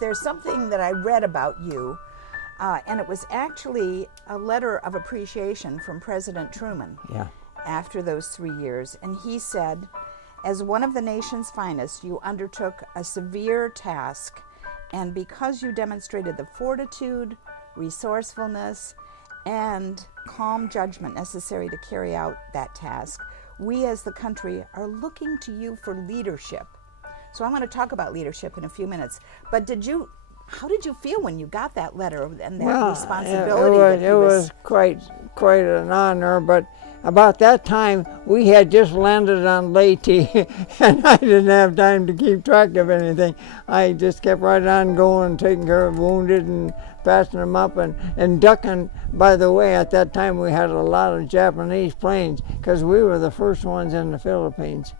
There's something that I read about you, and it was actually a letter of appreciation from President Truman. Yeah. After those 3 years. And he said, as one of the nation's finest, you undertook a severe task, and because you demonstrated the fortitude, resourcefulness, and calm judgment necessary to carry out that task, we as the country are looking to you for leadership. So I want to talk about leadership in a few minutes. But how did you feel when you got that letter and that responsibility? It was quite an honor, but about that time we had just landed on Leyte and I didn't have time to keep track of anything. I just kept right on going, taking care of wounded and patching them up and ducking. By the way, at that time we had a lot of Japanese planes because we were the first ones in the Philippines,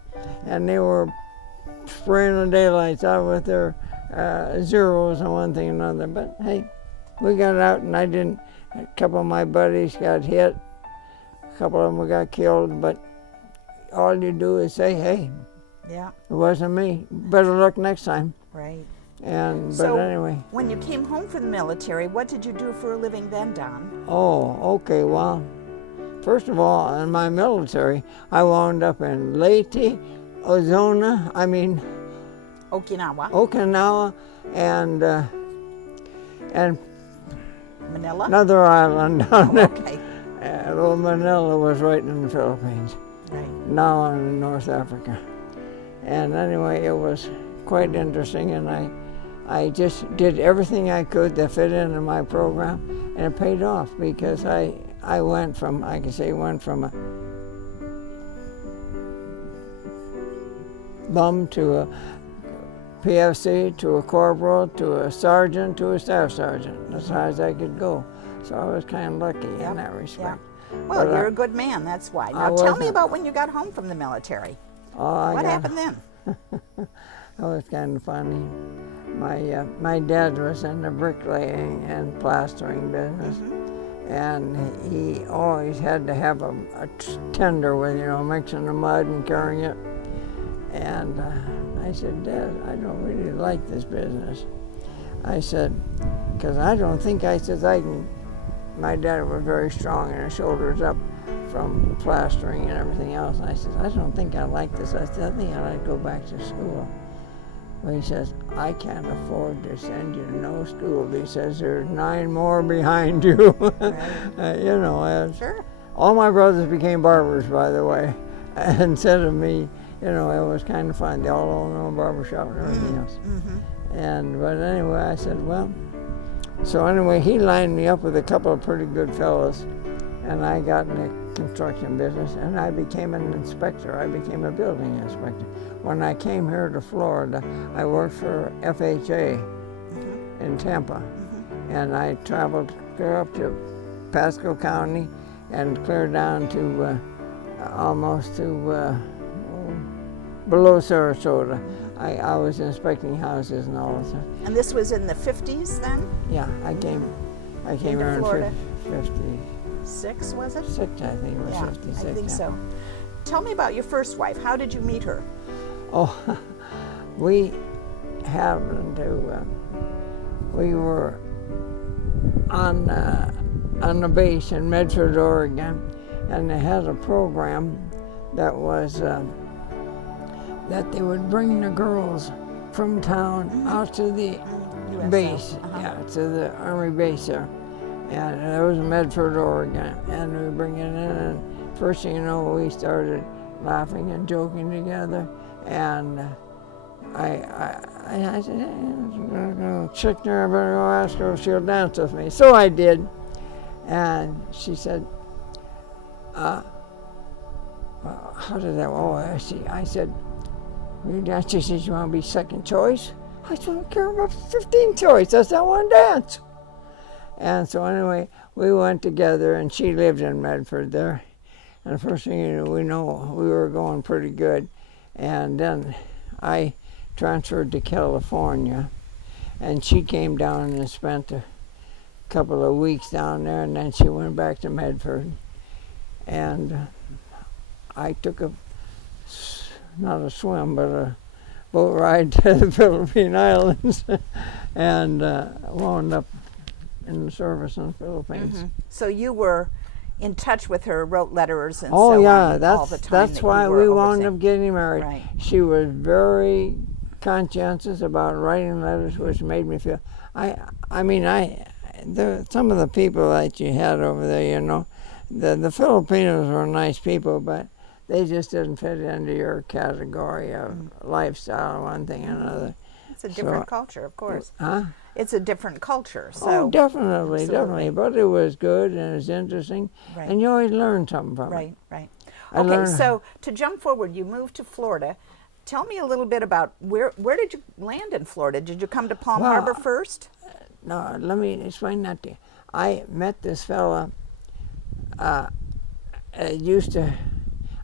and they were spraying the daylights out with their zeros and one thing and another. But hey, we got out, and a couple of my buddies got hit, a couple of them got killed, but all you do is say, hey, yeah, it wasn't me, better luck next time. Right. But anyway. When you came home from the military, what did you do for a living then, Don? Oh, okay, well, first of all, in my military, I wound up in Leyte, Okinawa, and Manila? Another island down there. Okay. Well, Manila was right in the Philippines. Right. Now in North Africa. And anyway, it was quite interesting, and I just did everything I could to fit into my program, and it paid off because I went from a bum to a PFC to a corporal to a sergeant to a staff sergeant, as high as I could go. So I was kind of lucky in that respect. Yeah. Well, you're a good man, that's why. Now tell me about when you got home from the military. What happened then? That was kind of funny. My dad was in the bricklaying and plastering business, and he always had to have a tender with, mixing the mud and carrying it. And I said, Dad, I don't really like this business. I said, because I don't think, I can. My dad was very strong and his shoulders up from the plastering and everything else. And I said, I don't think I like this. I said, I think I'd like to go back to school. Well, he says, I can't afford to send you to no school. He says, there's 9 more behind you. Right. Sure. All my brothers became barbers, by the way. Instead of me, it was kind of fun. They all owned a barbershop and everything else. But anyway, I said, well, so anyway, he lined me up with a couple of pretty good fellows, and I got in the construction business, and I became an inspector. I became a building inspector. When I came here to Florida, I worked for FHA in Tampa, and I traveled clear up to Pasco County and clear down to almost to below Sarasota. I was inspecting houses and all that. And this was in the 50s then? Yeah, I came here in Florida. 56, was it? 6, I think it was 56. I think so. Tell me about your first wife. How did you meet her? Oh, we happened to, we were on the base in Medford, Oregon, and they had a program that was that they would bring the girls from town out to the base, to the Army base there. And it was Medford, Oregon, and we bring it in, and first thing you know, we started laughing and joking together, and I said, hey, I'm gonna chick there, I better go ask her if she'll dance with me. So I did, and she said, how did that, I said, will you dance? She said, you want to be second choice? I said, I don't care about 15th choice, that's not one dance. And so anyway, we went together, and she lived in Medford there. And the first thing you know, we were going pretty good. And then I transferred to California, and she came down and spent a couple of weeks down there, and then she went back to Medford. And I took not a swim, but boat ride to the Philippine Islands and wound up in the service in the Philippines. So you were in touch with her, wrote letters and Oh so yeah, on all the time. that's why we wound up getting married. Right. She was very conscientious about writing letters, which made me feel. Some of the people that you had over there, you know, the Filipinos were nice people, but they just didn't fit into your category of lifestyle, one thing and another. It's a different culture, of course. Huh? It's a different culture. So Oh, definitely, absolutely. definitely. But it was good and it was interesting, Right. and you always learn something from it. Right, right. I Okay, learned- so to jump forward, you moved to Florida. Tell me a little bit about where did you land in Florida? Did you come to Palm Well, Harbor first? No, let me explain that to you. I met this fella.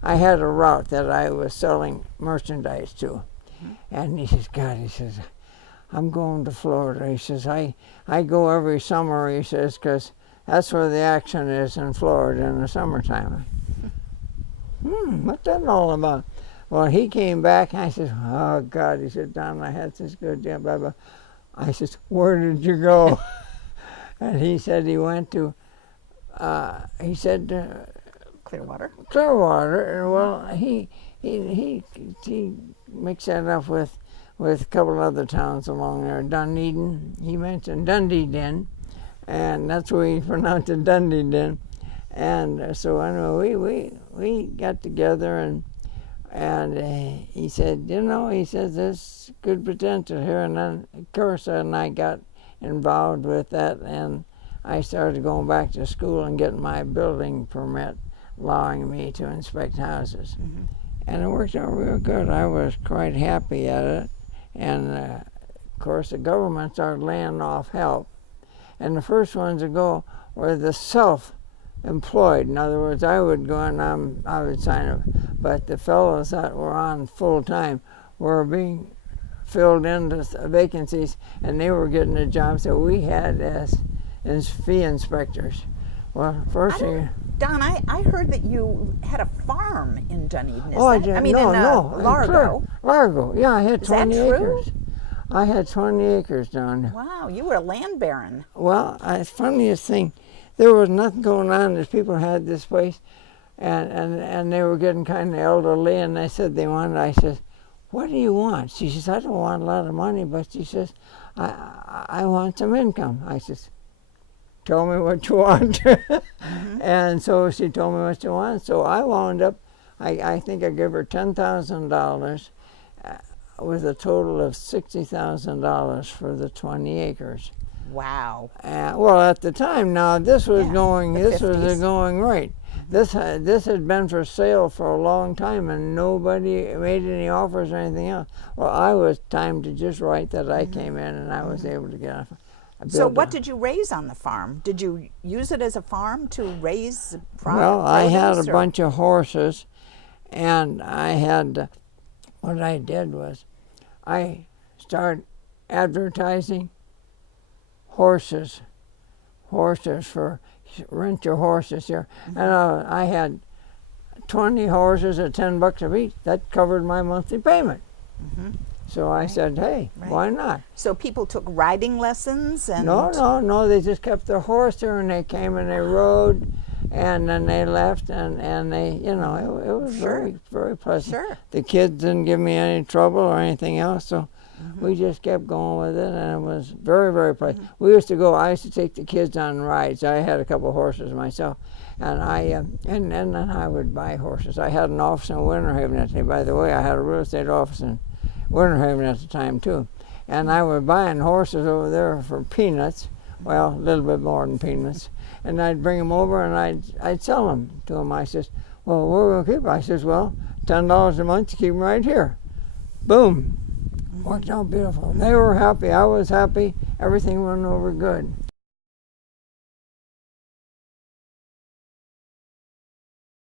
I had a route that I was selling merchandise to, and he says, "God," he says, "I'm going to Florida." He says, "I go every summer." He says, "'cause that's where the action is in Florida in the summertime." What's that all about? Well, he came back, and I said, "Oh God," he said, "Don, I had this good job." Blah blah. I said, "Where did you go?" And he said he went to. He said. Clearwater. Clearwater. Well, he mixed that up with a couple of other towns along there. Dunedin. He mentioned Dunedin, and that's where he pronounced it, Dunedin. And so anyway, we got together and he said, you know, he says there's good potential here, and then of course and I got involved with that, and I started going back to school and getting my building permit, allowing me to inspect houses. And it worked out real good. I was quite happy at it. And of course the government started laying off help. And the first ones to go were the self-employed. In other words, I would go and I would sign up. But the fellows that were on full-time were being filled into vacancies, and they were getting the jobs that we had as fee inspectors. Well, first thing. Don, I heard that you had a farm in Dunedin. I did. I mean, no, in Largo. Largo, yeah, I had Is that 20 true? acres. I had 20 acres down there. Wow, you were a land baron. Well, the funniest thing, there was nothing going on. These people had this place, and they were getting kind of elderly, and they said they wanted. I said, "What do you want?" She says, "I don't want a lot of money, but," she says, I want some income." I says, "Tell me what you want." And so she told me what she wanted. So I wound up, I think I gave her $10,000 with a total of $60,000 for the 20 acres. Wow. Well, at the time, now this was going, the this was 50s. going right. This had been for sale for a long time, and nobody made any offers or anything else. Well, I was timed to just right that I came in, and I was able to get a So what did you raise on the farm? Did you use it as a farm to raise produce? Well, I had a bunch of horses, and I had, what I did was, I started advertising horses for rent your horses here. And I had 20 horses at $10 a piece. That covered my monthly payment. So I said, hey, why not? So people took riding lessons? And No, they just kept their horse there, and they came and they rode, and then they left, and they, you know, it was very, very pleasant. Sure. The kids didn't give me any trouble or anything else, so we just kept going with it, and it was very, very pleasant. I used to take the kids on rides. I had a couple of horses myself, and and then I would buy horses. I had an office in Winter Haven at the time. By the way, I had a real estate office in Winter Haven at the time too, and I was buying horses over there for peanuts, well, a little bit more than peanuts, and I'd bring them over and I'd sell them to them. I says, well, where are we gonna keep them? I says, well, $10 a month to keep them right here. Boom, worked out beautiful. They were happy, I was happy, everything went over good.